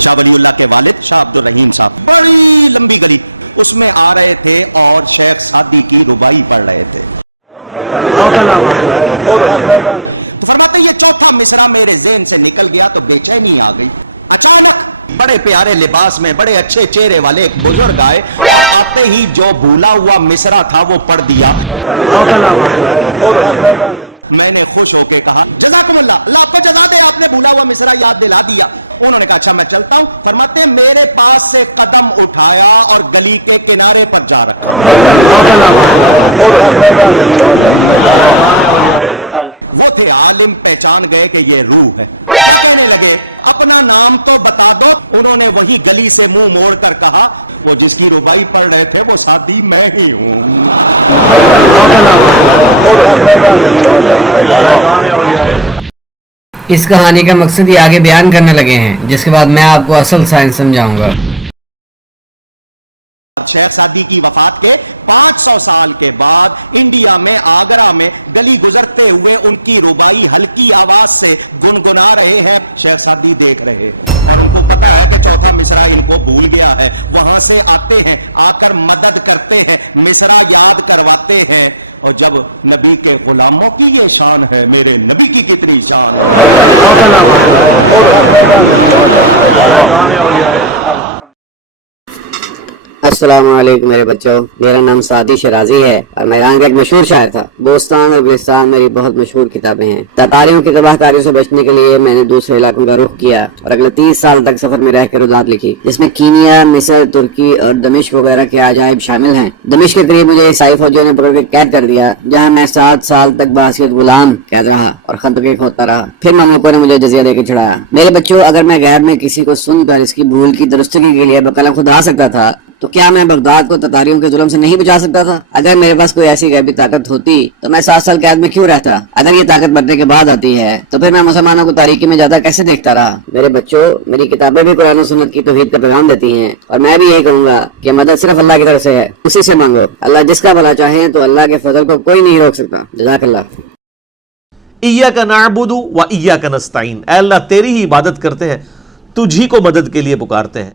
شاہ ولی اللہ کے والد شاہ عبد الرحیم صاحب، بڑی لمبی گلی، اس میں آ رہے تھے اور شیخ سعدی کی ربائی پڑھ رہے تھے. تو فرماتے یہ چوتھا مصرع میرے ذہن سے نکل گیا تو بے چینی آ گئی. اچانک بڑے پیارے لباس میں بڑے اچھے چہرے والے ایک بزرگ آئے، آتے ہی جو بھولا ہوا مصرع تھا وہ پڑھ دیا. میں نے خوش ہو کے کہا جزاکم اللہ، اللہ آپ کو جزا دے، آپ نے بھولا ہوا مصرع یاد دلا دیا. انہوں نے کہا اچھا میں چلتا ہوں. فرماتے ہیں میرے پاس سے قدم اٹھایا اور گلی کے کنارے پر جا رکھا. وہ تھے عالم، پہچان گئے کہ یہ روح ہے. کہنے لگے اپنا نام تو بتا دو. انہوں نے وہی گلی سے منہ موڑ کر کہا وہ جس کی ربائی پڑھ رہے تھے وہ سعدی میں ہی ہوں. اس کہانی کا مقصد یہ آگے بیان کرنے لگے ہیں، جس کے بعد میں آپ کو اصل سائنس سمجھاؤں گا. شیخ سعدی کی وفات کے 500 سال کے بعد انڈیا میں آگرہ میں گلی گزرتے ہوئے ان کی ربائی ہلکی آواز سے گنگنا رہے ہیں. شیخ سعدی دیکھ رہے ہیں، چوتھا مصرع ان کو بھول گیا ہے. وہاں سے آتے ہیں، آ کر مدد کرتے ہیں، مصرع یاد کرواتے ہیں. اور جب نبی کے غلاموں کی یہ شان ہے، میرے نبی کی کتنی شان ہے. السلام علیکم میرے بچوں، میرا نام سعدی شرازی ہے اور میں ایران کا ایک مشہور شاعر تھا. بوستان اور گلستان میری بہت مشہور کتابیں ہیں. تاتاریوں کی تباہ کاریوں سے بچنے کے لیے میں نے دوسرے علاقوں کا رخ کیا اور اگلے 30 سال تک سفر میں رہ کر اولاد لکھی، جس میں کینیا، مصر، ترکی اور دمشق وغیرہ کے عجائب شامل ہیں. دمشق کے قریب مجھے عیسائی فوجیوں نے پکڑ کے قید کر دیا، جہاں میں 7 سال تک بحیثیت غلام قید رہا اور خندقیں کھودتا رہا. پھر مملوکوں نے مجھے جزیہ دے کے چھڑایا. میرے بچوں، اگر میں غیر میں کسی کو سن کر اس کی بھول کی درستگی کے لیے بقلم خود آ سکتا تھا تو کیا میں بغداد کو تتاریوں کے ظلم سے نہیں بچا سکتا تھا؟ اگر میرے پاس کوئی ایسی غیبی طاقت ہوتی تو میں 7 سال قید میں کیوں رہتا؟ اگر یہ طاقت مرنے کے بعد آتی ہے تو پھر میں مسلمانوں کو تاریکی میں جاتا کیسے دیکھتا رہا؟ میرے بچوں، میری کتابیں بھی قرآن و سنت کی توحید کا پیغام دیتی ہیں اور میں بھی یہی کہوں گا کہ مدد صرف اللہ کی طرف سے ہے، اسی سے مانگو. اللہ جس کا بھلا چاہے تو اللہ کے فضل کو کوئی نہیں روک سکتا. جزاک اللہ. ایاک نعبد و ایاک نستعین، اے اللہ تیری ہی عبادت کرتے ہیں، تجھی کو مدد کے لیے پکارتے ہیں.